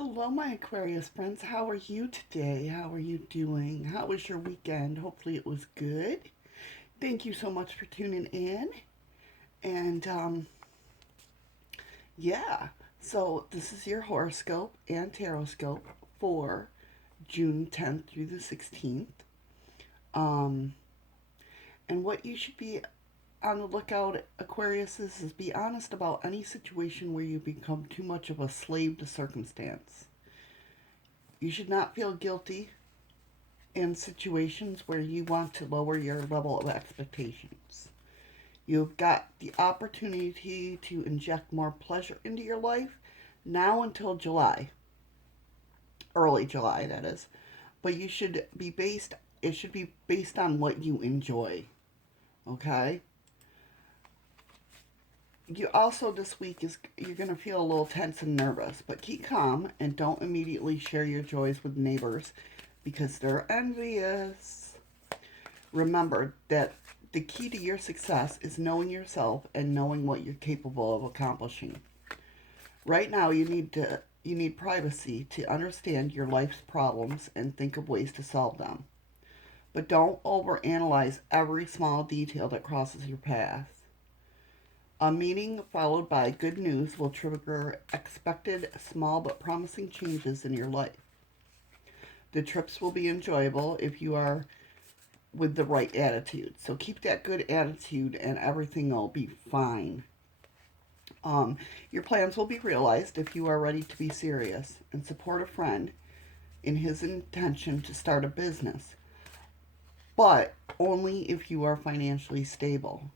Hello, my Aquarius friends. How are you today? How are you doing? How was your weekend? Hopefully, it was good. Thank you so much for tuning in. And yeah, so this is your horoscope and taroscope for June 10th through the 16th. Um, and what you should be on the lookout, Aquarius, is be honest about any situation where you become too much of a slave to circumstance. You should not feel guilty in situations where you want to lower your level of expectations. You've got the opportunity to inject more pleasure into your life now until July, early July, that is. But it should be based on what you enjoy, okay? You also this week you're going to feel a little tense and nervous, but keep calm and don't immediately share your joys with neighbors because they're envious. Remember that the key to your success is knowing yourself and knowing what you're capable of accomplishing. Right now you need privacy to understand your life's problems and think of ways to solve them. But don't overanalyze every small detail that crosses your path. A meeting followed by good news will trigger expected small but promising changes in your life. The trips will be enjoyable if you are with the right attitude. So keep that good attitude and everything will be fine. Um, your plans will be realized if you are ready to be serious and support a friend in his intention to start a business, but only if you are financially stable.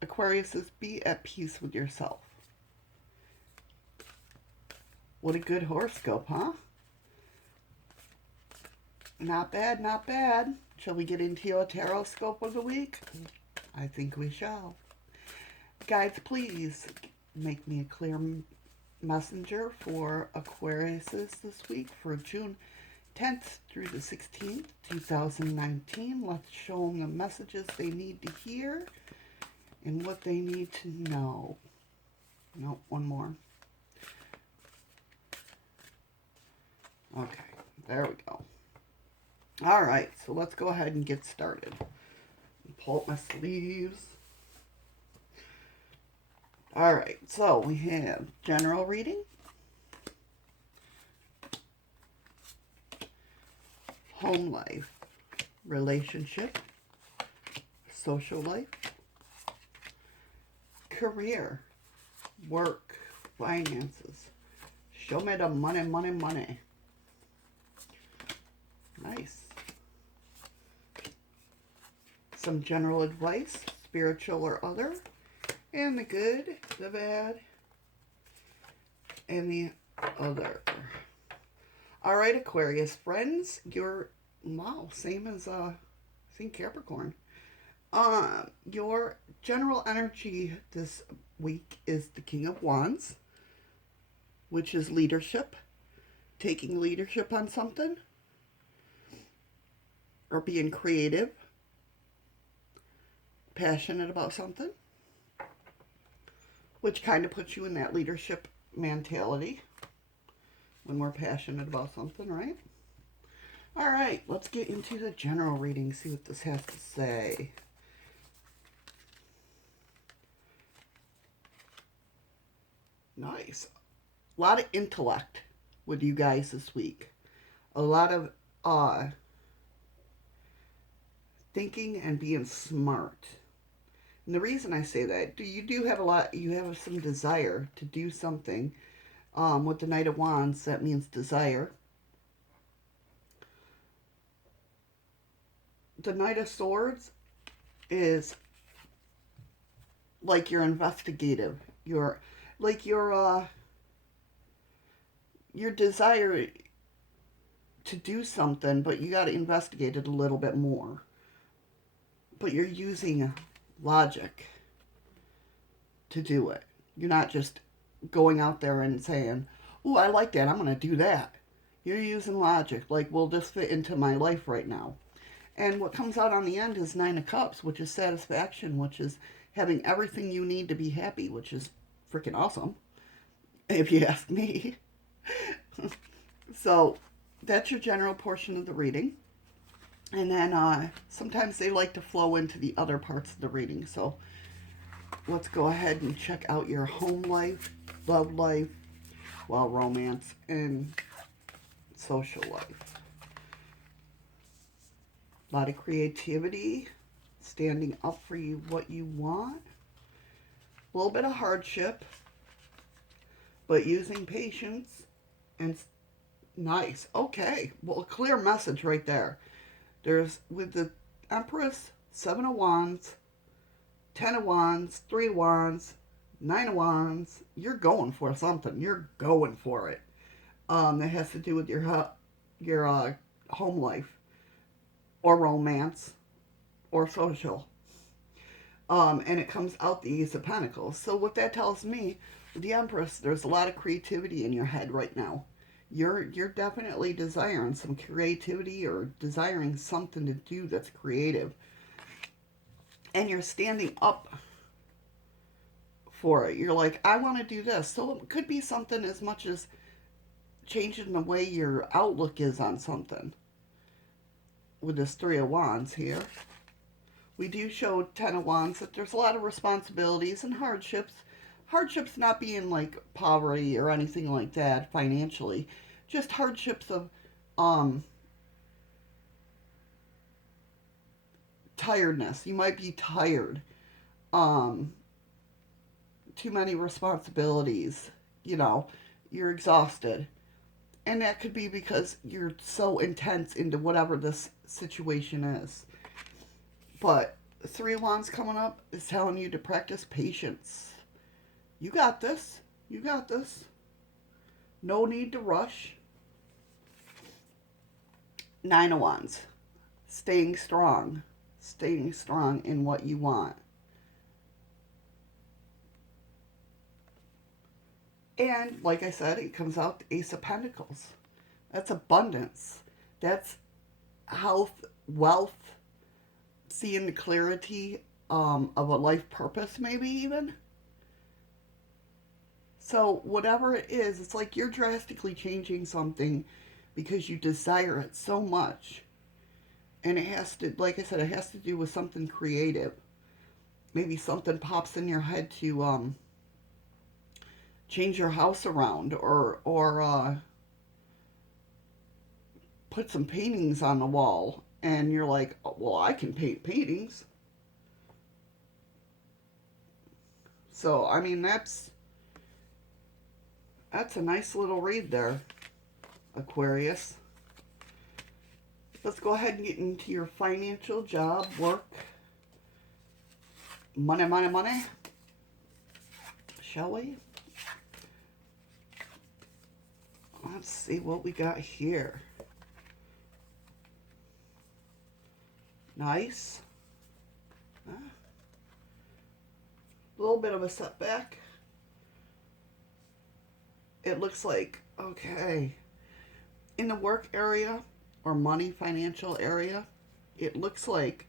Aquarius says be at peace with yourself. What a good horoscope, huh? Not bad, not bad. Shall we get into your tarot scope of the week? I think we shall. Guides, please make me a clear messenger for Aquariuses this week for June 10th through the 16th, 2019. Let's show them the messages they need to hear and what they need to know. No, one more. Okay, there we go. All right, so let's go ahead and get started. Pull up my sleeves. All right, so we have general reading, home life, relationship, social life, career, work, finances. Show me the money, money, money. Nice. Some general advice, spiritual or other, and the good, the bad, and the other. All right, Aquarius friends, same as same Capricorn. Your general energy this week is the King of Wands, which is leadership, taking leadership on something, or being creative, passionate about something, which kind of puts you in that leadership mentality when we're passionate about something, right? All right, let's get into the general reading, see what this has to say. Nice. A lot of intellect with you guys this week. A lot of thinking and being smart. And the reason I say that, you have some desire to do something. With the Knight of Wands, that means desire. The Knight of Swords is like you're investigative. Like your desire to do something, but you got to investigate it a little bit more. But you're using logic to do it. You're not just going out there and saying, "Ooh, I like that. I'm going to do that." You're using logic. Like, will this fit into my life right now? And what comes out on the end is Nine of Cups, which is satisfaction, which is having everything you need to be happy, which is freaking awesome. if you ask me. So that's your general portion of the reading. And then sometimes they like to flow into the other parts of the reading. So let's go ahead and check out your home life, love life, well, romance, and social life. A lot of creativity, standing up for you what you want. A little bit of hardship, but using patience and nice. Okay, well, a clear message right there. There's with the Empress, 7 of Wands, 10 of Wands, 3 of Wands, 9 of Wands. You're going for something. You're going for it. That has to do with your home life or romance or social. And it comes out the Ace of Pentacles. So what that tells me, the Empress, there's a lot of creativity in your head right now. You're definitely desiring some creativity or desiring something to do that's creative. And you're standing up for it. You're like, I want to do this. So it could be something as much as changing the way your outlook is on something. With this 3 of Wands here. We do show 10 of Wands that there's a lot of responsibilities and hardships. Hardships not being like poverty or anything like that financially. Just hardships of tiredness. You might be tired. Too many responsibilities. You know, you're exhausted. And that could be because you're so intense into whatever this situation is. But 3 of Wands coming up is telling you to practice patience. You got this. You got this. No need to rush. 9 of Wands. Staying strong. Staying strong in what you want. And like I said, it comes out the Ace of Pentacles. That's abundance. That's health, wealth, seeing the clarity of a life purpose, maybe even. So whatever it is, it's like you're drastically changing something because you desire it so much. And it has to, like I said, it has to do with something creative. Maybe something pops in your head to change your house around or put some paintings on the wall. And you're like, oh, well, I can paint paintings. So, I mean, that's a nice little read there, Aquarius. Let's go ahead and get into your financial, job, work, money, money, money. Shall we? Let's see what we got here. Nice. A little bit of a setback. It looks like, okay, in the work area or money financial area, it looks like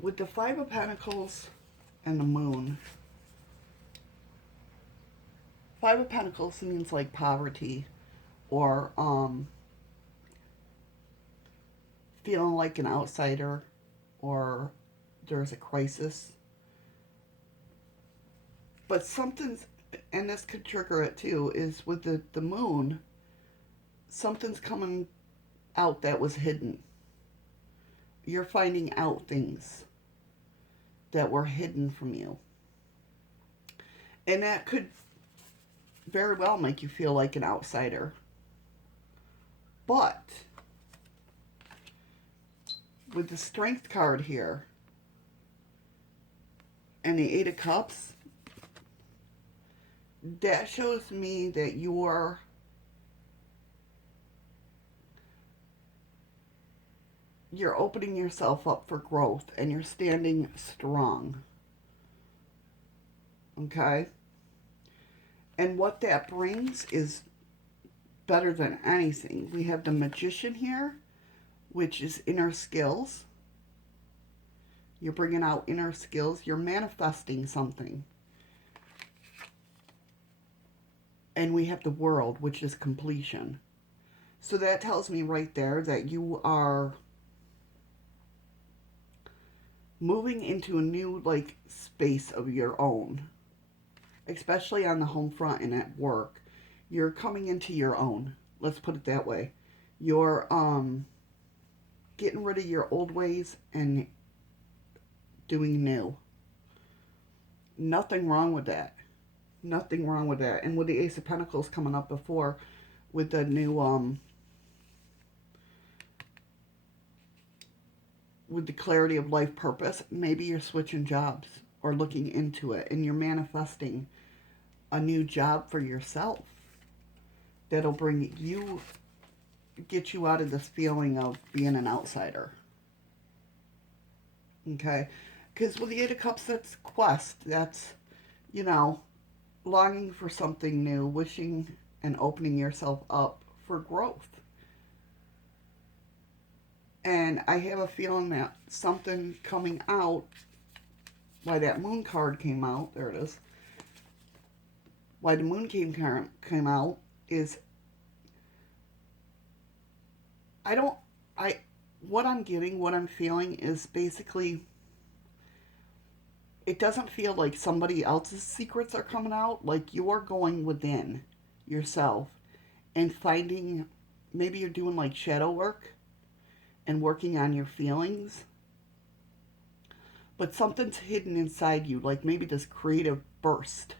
with the 5 of Pentacles and the Moon, 5 of Pentacles means like poverty or feeling like an outsider or there's a crisis. But something's, and this could trigger it too, is with the Moon, something's coming out that was hidden. You're finding out things that were hidden from you. And that could very well make you feel like an outsider. But with the Strength card here and the 8 of Cups, that shows me that you're opening yourself up for growth and you're standing strong. Okay? And what that brings is better than anything. We have the Magician here, which is inner skills. You're bringing out inner skills. You're manifesting something. And we have the world, which is completion. So that tells me right there that you are moving into a new, like, space of your own. Especially on the home front and at work. You're coming into your own. Let's put it that way. You're getting rid of your old ways and doing new. Nothing wrong with that. Nothing wrong with that. And with the Ace of Pentacles coming up before, with the new with the clarity of life purpose, maybe you're switching jobs or looking into it, and you're manifesting a new job for yourself that'll bring you, get you out of this feeling of being an outsider. Okay? Because with the Eight of Cups, that's quest. That's, you know, longing for something new, wishing and opening yourself up for growth. And I have a feeling that something coming out, why that moon card came out, there it is, why the moon came out is, what I'm getting, what I'm feeling is basically, it doesn't feel like somebody else's secrets are coming out, like you are going within yourself and finding, maybe you're doing like shadow work and working on your feelings, but something's hidden inside you, like maybe this creative burst.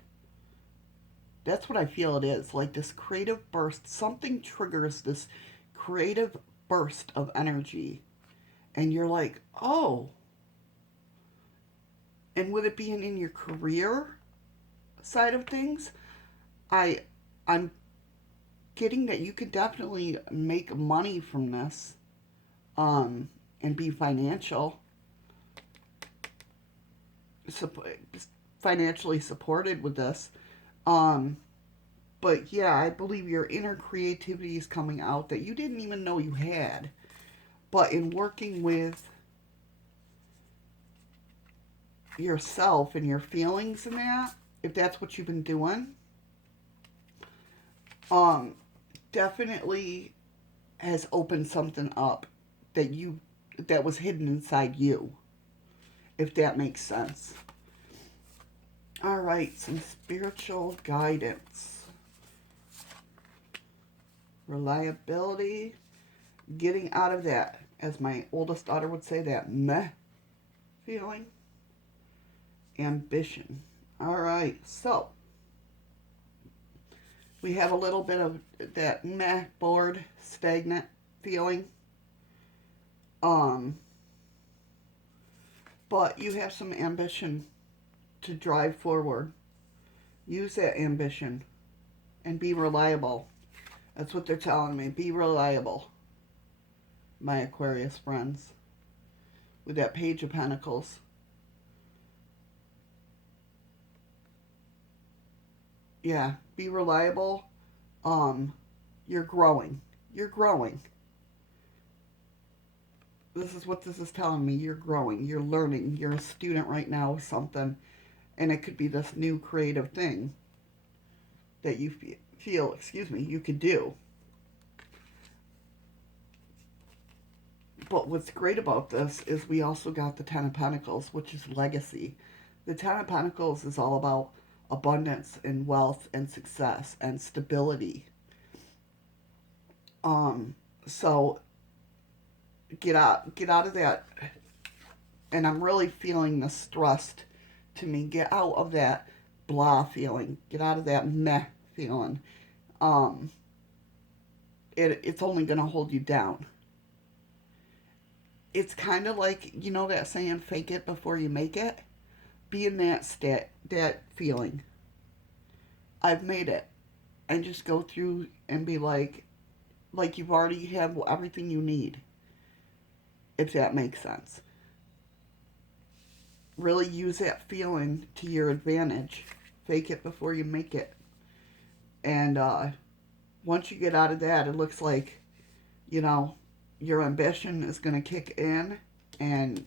That's what I feel it is, like this creative burst. Something triggers this creative burst of energy, and you're like, oh. And with it being in your career side of things, I'm getting that you could definitely make money from this, and be financially supported with this. But yeah, I believe your inner creativity is coming out that you didn't even know you had. But in working with yourself and your feelings and that, if that's what you've been doing, definitely has opened something up that was hidden inside you, if that makes sense. All right, some spiritual guidance. Reliability, getting out of that, as my oldest daughter would say, that meh feeling. Ambition. All right, so we have a little bit of that meh, bored, stagnant feeling. But you have some ambition to drive forward. Use that ambition and be reliable. That's what they're telling me. Be reliable, my Aquarius friends. With that Page of Pentacles. Yeah, be reliable. You're growing. You're growing. This is what this is telling me. You're growing. You're learning. You're a student right now of something. And it could be this new creative thing that you feel, you could do. But what's great about this is we also got the Ten of Pentacles, which is legacy. The Ten of Pentacles is all about abundance and wealth and success and stability. So get out of that. And I'm really feeling this thrust to me. Get out of that blah feeling. Get out of that meh feeling. It's only going to hold you down. It's kind of like, you know that saying, fake it before you make it? Be in that feeling. I've made it. And just go through and be like you've already have everything you need. If that makes sense. Really use that feeling to your advantage. Fake it before you make it. And once you get out of that, it looks like, your ambition is going to kick in, and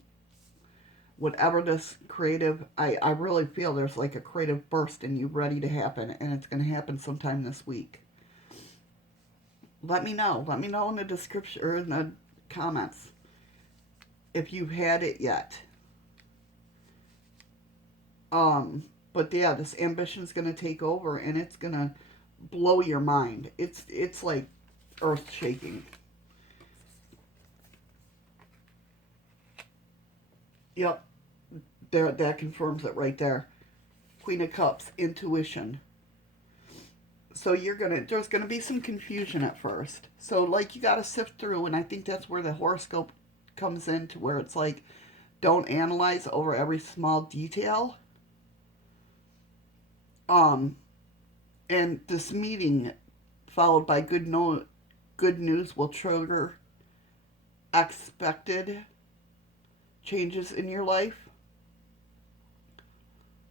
whatever this creative, I really feel there's like a creative burst in you ready to happen, and it's going to happen sometime this week. Let me know. Let me know in the description or in the comments if you've had it yet. But yeah, this ambition's going to take over, and it's going to blow your mind. It's like earth shaking. Yep, there, that confirms it right there. Queen of Cups, intuition. So there's gonna be some confusion at first. So like you gotta sift through, and I think that's where the horoscope comes in, to where it's like, don't analyze over every small detail. Um, and this meeting, followed by good news, will trigger expected changes in your life.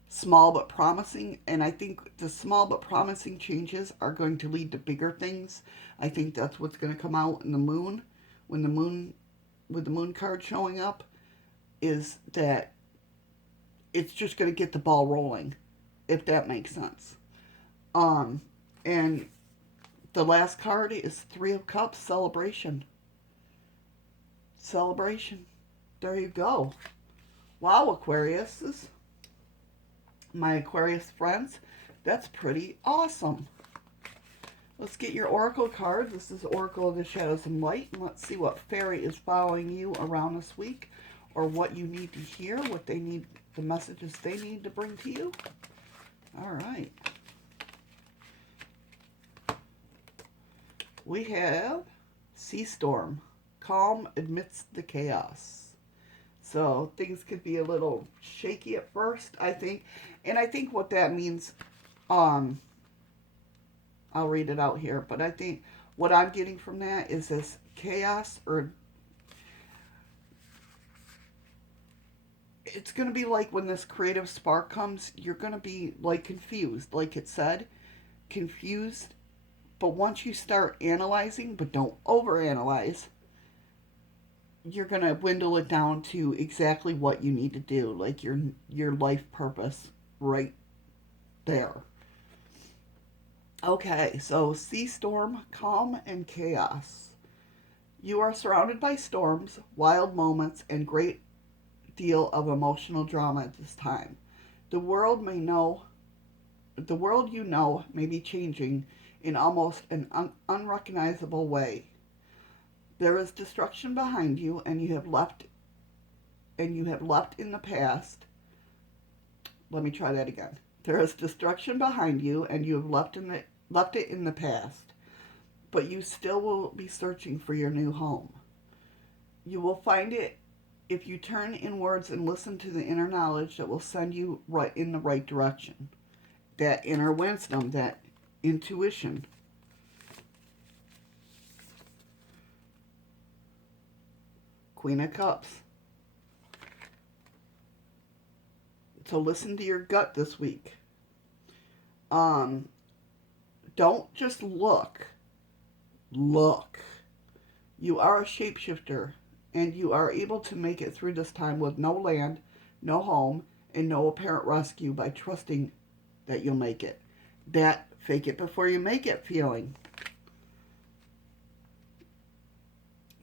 Small but promising, and I think the small but promising changes are going to lead to bigger things. I think that's what's going to come out in the moon, when the moon, with the moon card showing up, is that it's just going to get the ball rolling, if that makes sense. Um, and the last card is Three of Cups, celebration. Celebration. There you go. Wow, Aquarius. My Aquarius friends, that's pretty awesome. Let's get your Oracle card. This is Oracle of the Shadows and Light, and let's see what fairy is following you around this week, or what you need to hear, what they need, the messages they need to bring to you. All right. We have Sea Storm, calm amidst the chaos. So things could be a little shaky at first, I think. And I think what that means, I'll read it out here, but I think what I'm getting from that is this chaos, or it's going to be like when this creative spark comes, you're going to be like confused, like it said, confused. But once you start analyzing, but don't overanalyze, you're going to dwindle it down to exactly what you need to do, like your life purpose right there. Okay, so sea storm, calm and chaos. You are surrounded by storms, wild moments, and great deal of emotional drama at this time. The world you know may be changing in almost an unrecognizable way. There is destruction behind you, and you have left in the past. Let me try that again. There is destruction behind you, and you have left it in the past. But you still will be searching for your new home. You will find it if you turn inwards and listen to the inner knowledge that will send you right in the right direction. That inner wisdom, that intuition. Queen of Cups. So listen to your gut this week. Don't just look. Look. You are a shapeshifter, and you are able to make it through this time with no land, no home, and no apparent rescue by trusting that you'll make it. That fake it before you make it feeling.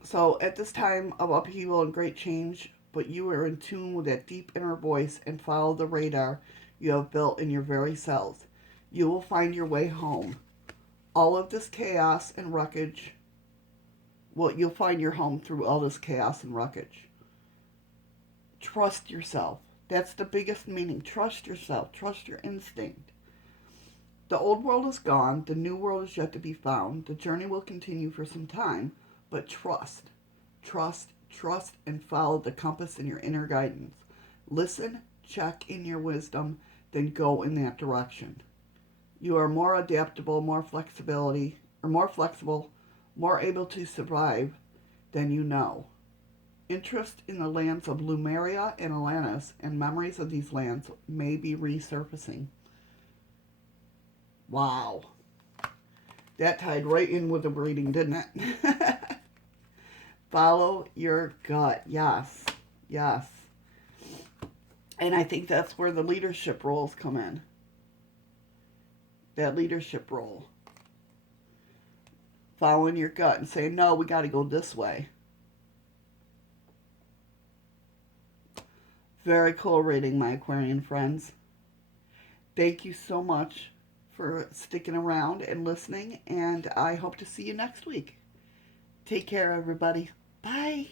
So at this time of upheaval and great change, but you are in tune with that deep inner voice and follow the radar you have built in your very selves. You will find your way home. All of this chaos and wreckage, well, you'll find your home through all this chaos and wreckage. Trust yourself. That's the biggest meaning. Trust yourself. Trust your instinct. The old world is gone. The new world is yet to be found. The journey will continue for some time, but trust, and follow the compass in your inner guidance. Listen, check in your wisdom, then go in that direction. You are more adaptable, more flexible, more able to survive than you know. Interest in the lands of Lemuria and Atlantis and memories of these lands may be resurfacing. Wow. That tied right in with the reading, didn't it? Follow your gut. Yes. Yes. And I think that's where the leadership roles come in. That leadership role. Following your gut and saying, no, we got to go this way. Very cool reading, my Aquarian friends. Thank you so much for sticking around and listening, and I hope to see you next week. Take care, everybody. Bye.